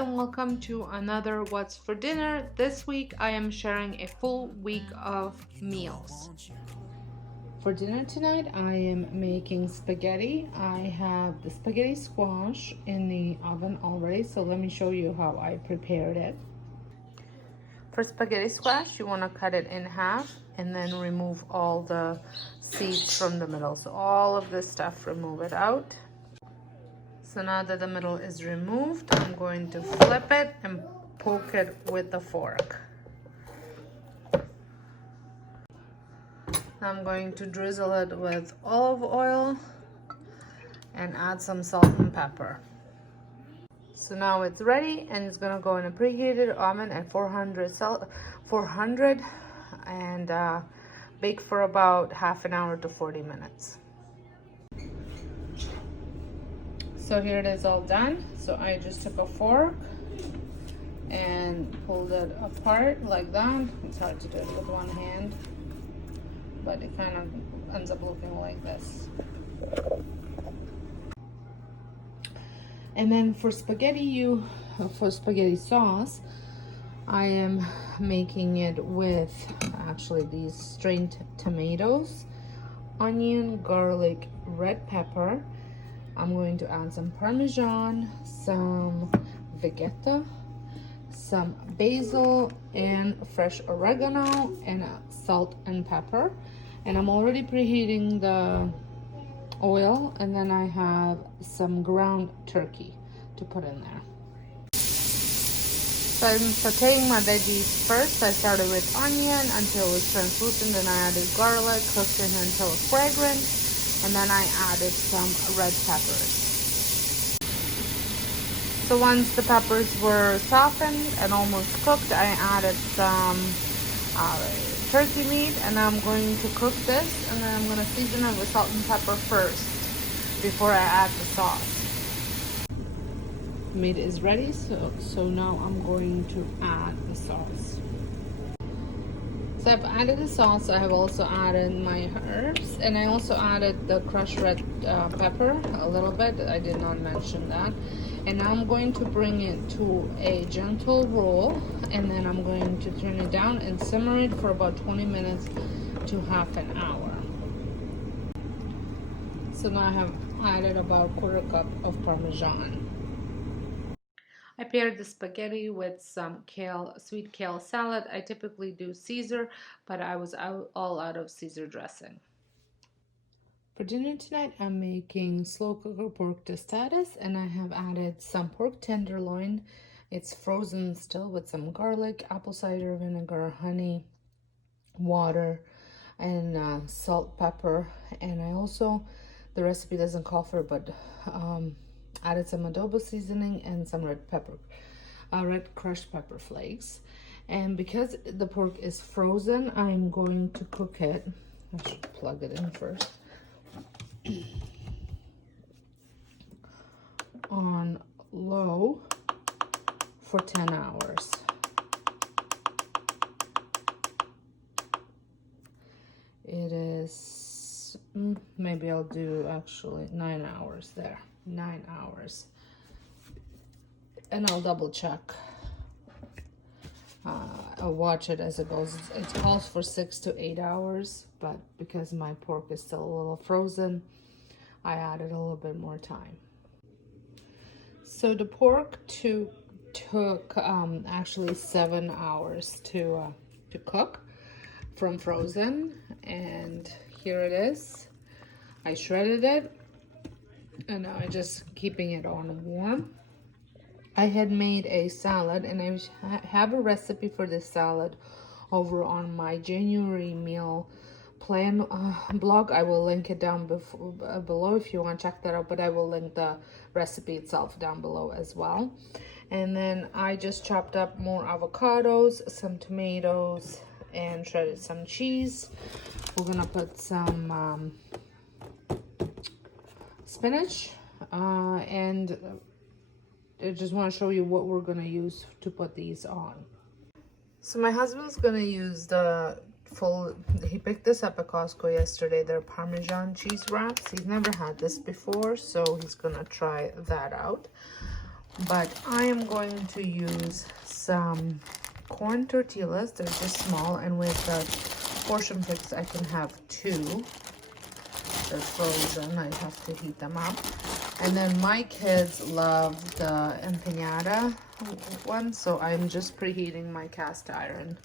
and welcome to another What's for Dinner. This week I am sharing a full week of meals. For dinner tonight I am making spaghetti. I have the spaghetti squash in the oven already, so let me show you how I prepared it. For spaghetti squash, you want to cut it in half and then remove all the seeds from the middle. So all of this stuff, remove it out. So now that the middle is removed, I'm going to flip it and poke it with the fork. Now I'm going to drizzle it with olive oil and add some salt and pepper. So now it's ready and it's going to go in a preheated oven at 400 and bake for about half an hour to 40 minutes. So here it is all done. So I just took a fork and pulled it apart like that. It's hard to do it with one hand, but it kind of ends up looking like this. And then for spaghetti sauce, I am making it with actually these strained tomatoes, onion, garlic, red pepper. I'm going to add some Parmesan, some Vegeta, some basil, and fresh oregano, and salt and pepper. And I'm already preheating the oil, and then I have some ground turkey to put in there. So I'm sauteing my veggies first. I started with onion until it was translucent, and I added garlic, cooked it until it's fragrant. And then I added some red peppers. So once the peppers were softened and almost cooked, I added some turkey meat, and I'm going to cook this, and then I'm going to season it with salt and pepper first before I add the sauce. Meat is ready, so now I'm going to add the sauce. So I've added the sauce. I have also added my herbs, and I also added the crushed red pepper a little bit. I did not mention that. And now I'm going to bring it to a gentle roll, and then I'm going to turn it down and simmer it for about 20 minutes to half an hour. So now I have added about a quarter cup of Parmesan. I paired the spaghetti with some sweet kale salad. I typically do Caesar, but I was all out of Caesar dressing. For dinner tonight, I'm making slow cooker pork tostadas, and I have added some pork tenderloin. It's frozen still with some garlic, apple cider vinegar, honey, water, and salt, pepper. And I also, the recipe doesn't call for it, but added some adobo seasoning and some red crushed pepper flakes. And because the pork is frozen, I'm going to cook it. I should plug it in first. On low for 10 hours. It is, maybe I'll do actually 9 hours there. 9 hours, and I'll double check. I'll watch it as it goes. It calls for 6 to 8 hours, but because my pork is still a little frozen, I added a little bit more time. So the pork took actually 7 hours to cook from frozen, and here it is. I shredded it, and now I'm just keeping it on warm. I had made a salad, and I have a recipe for this salad over on my January meal plan blog. I will link it down below if you want to check that out, but I will link the recipe itself down below as well. And then I just chopped up more avocados, some tomatoes, and shredded some cheese. We're gonna put some spinach, and I just want to show you what we're going to use to put these on. So my husband's going to use he picked this up at Costco yesterday. They're Parmesan cheese wraps. He's never had this before, so he's going to try that out. But I am going to use some corn tortillas. They're just small, and with the portion fix I can have 2. They're frozen. I have to heat them up. And then my kids love the empanada one, so I'm just preheating my cast iron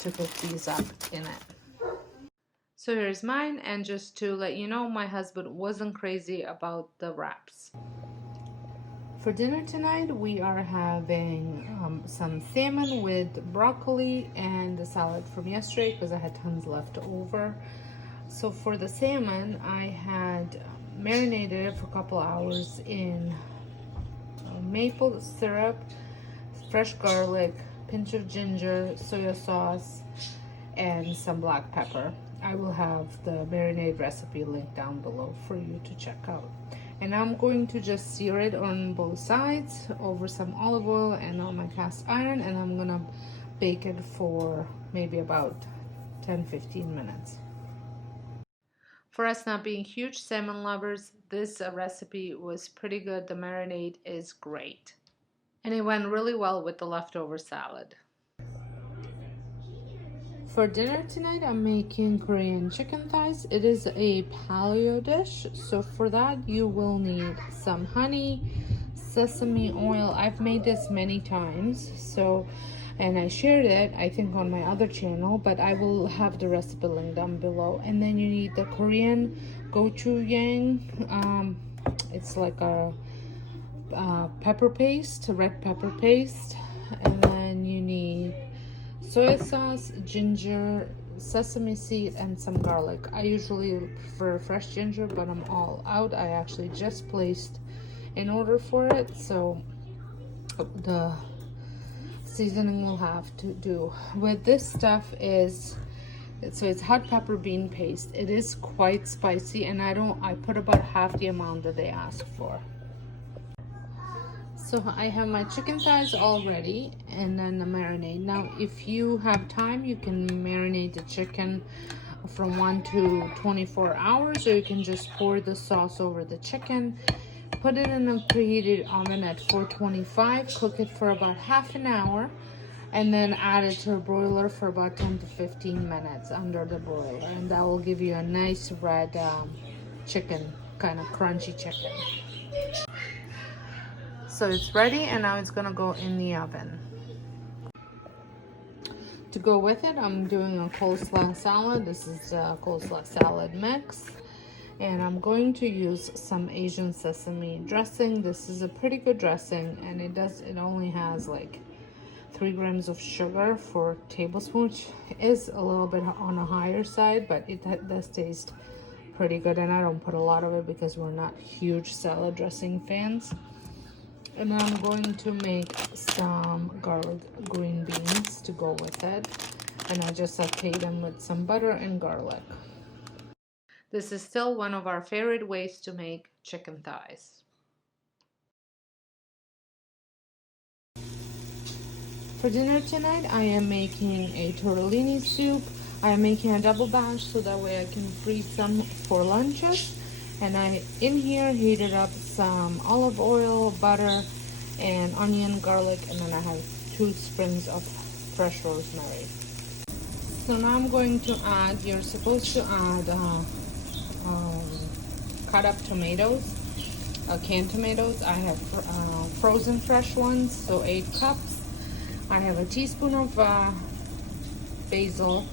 to cook these up in it. So here's mine, and just to let you know, my husband wasn't crazy about the wraps. For dinner tonight, we are having some salmon with broccoli and the salad from yesterday because I had tons left over. So for the salmon, I had marinated it for a couple hours in maple syrup, fresh garlic, pinch of ginger, soy sauce, and some black pepper. I will have the marinade recipe linked down below for you to check out. And I'm going to just sear it on both sides over some olive oil and on my cast iron, and I'm gonna bake it for maybe about 10-15 minutes. For us not being huge salmon lovers, this recipe was pretty good. The marinade is great. And it went really well with the leftover salad. For dinner tonight, I'm making Korean chicken thighs. It is a paleo dish, so for that you will need some honey, sesame oil. I've made this many times, and I shared it, I think, on my other channel, but I will have the recipe link down below. And then you need the Korean gochujang. It's like a pepper paste, red pepper paste, and then you need soy sauce, ginger, sesame seed, and some garlic. I usually prefer fresh ginger, but I'm all out. I actually just placed an order for it, so the seasoning will have to do. With this stuff is, so it's hot pepper bean paste. It is quite spicy, and I put about half the amount that they asked for. So I have my chicken thighs all ready, and then the marinade. Now, if you have time, you can marinate the chicken from 1 to 24 hours, or you can just pour the sauce over the chicken, put it in a preheated oven at 425, cook it for about half an hour, and then add it to a broiler for about 10 to 15 minutes under the broiler, and that will give you a nice red chicken, kind of crunchy chicken. So it's ready, and now it's gonna go in the oven. To go with it, I'm doing a coleslaw salad. This is a coleslaw salad mix, and I'm going to use some Asian sesame dressing. This is a pretty good dressing, and it only has like 3 grams of sugar for a tablespoon, which is a little bit on a higher side, but it does taste pretty good. And I don't put a lot of it because we're not huge salad dressing fans. And I'm going to make some garlic green beans to go with it, and I just saute them with some butter and garlic. This is still one of our favorite ways to make chicken thighs. For dinner tonight, I am making a tortellini soup. I am making a double batch so that way I can freeze some for lunches. And I, in here, heated up some olive oil, butter, and onion, garlic, and then I have 2 sprigs of fresh rosemary. So now I'm going to add, you're supposed to add cut up tomatoes, canned tomatoes. I have frozen fresh ones, so 8 cups. I have a teaspoon of basil,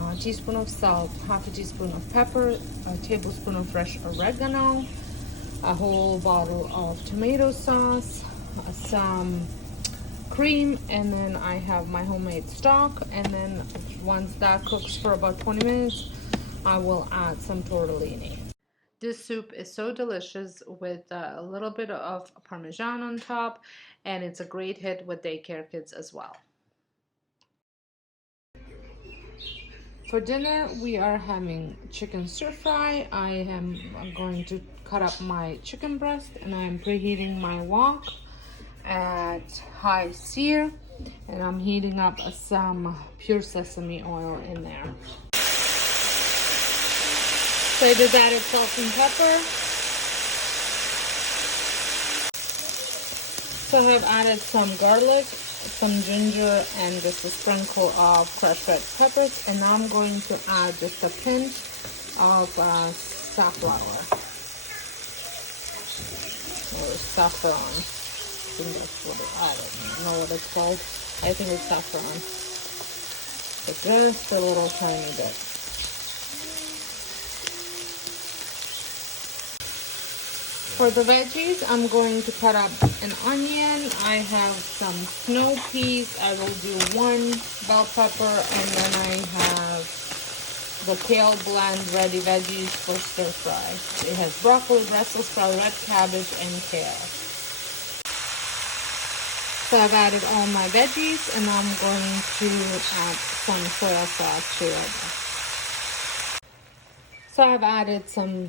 a teaspoon of salt, half a teaspoon of pepper, a tablespoon of fresh oregano, a whole bottle of tomato sauce, some cream, and then I have my homemade stock. And then once that cooks for about 20 minutes, I will add some tortellini. This soup is so delicious with a little bit of Parmesan on top, and it's a great hit with daycare kids as well. For dinner, we are having chicken stir fry. I am going to cut up my chicken breast, and I'm preheating my wok at high sear, and I'm heating up some pure sesame oil in there. So I just added salt and pepper. So I have added some garlic, some ginger, and just a sprinkle of crushed red peppers. And now I'm going to add just a pinch of safflower or saffron. I think that's what I don't know what it's called. I think it's saffron. But just a little tiny bit. For the veggies, I'm going to cut up an onion. I have some snow peas. I will do 1 bell pepper, and then I have the kale blend ready veggies for stir fry. It has broccoli, Brussels sprout, red cabbage, and kale. So I've added all my veggies, and I'm going to add some soy sauce to it. So I've added some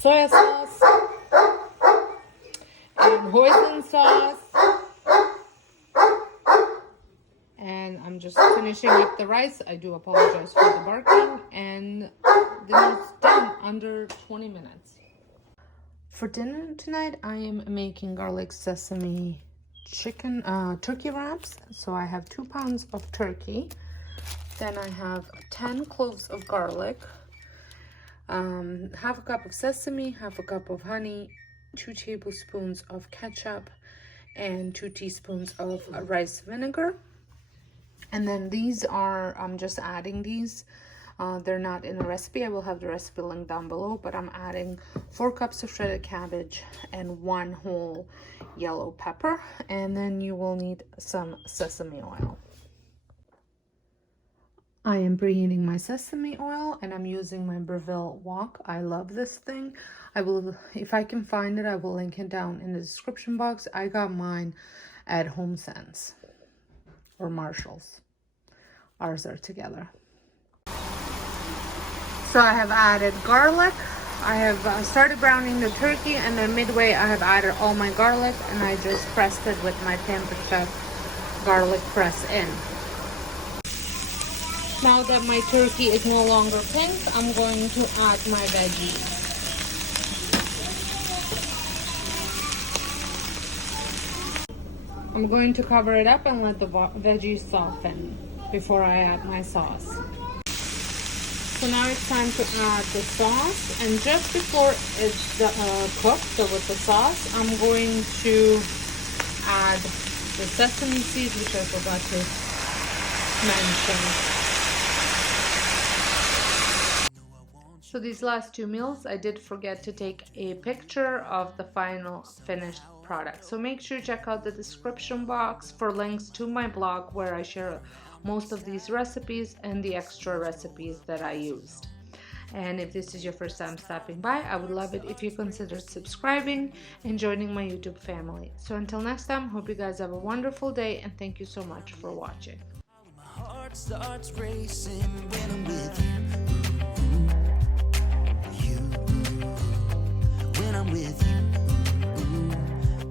soy sauce and hoisin sauce, and I'm just finishing up the rice. I do apologize for the barking, and then it's done under 20 minutes. For dinner tonight, I am making garlic sesame chicken turkey wraps. So I have 2 pounds of turkey, then I have 10 cloves of garlic, half a cup of sesame, half a cup of honey, 2 tablespoons of ketchup, and 2 teaspoons of rice vinegar. And then these are, I'm just adding these. They're not in the recipe. I will have the recipe link down below, but I'm adding 4 cups of shredded cabbage and 1 whole yellow pepper. And then you will need some sesame oil. I am preheating my sesame oil, and I'm using my Breville wok. I love this thing. I will, if I can find it, I will link it down in the description box. I got mine at Home Sense or Marshall's. Ours are together. So I have added garlic. I have started browning the turkey, and then midway I have added all my garlic, and I just pressed it with my Pampered Chef garlic press in. Now that my turkey is no longer pink, I'm going to add my veggies. I'm going to cover it up and let the veggies soften before I add my sauce. So now it's time to add the sauce, and just before it's cooked, so with the sauce, I'm going to add the sesame seeds, which I forgot to mention. So these last 2 meals, I did forget to take a picture of the final finished product. So make sure you check out the description box for links to my blog, where I share most of these recipes and the extra recipes that I used. And if this is your first time stopping by, I would love it if you consider subscribing and joining my YouTube family. So until next time, hope you guys have a wonderful day, and thank you so much for watching. My heart starts racing when I'm with you.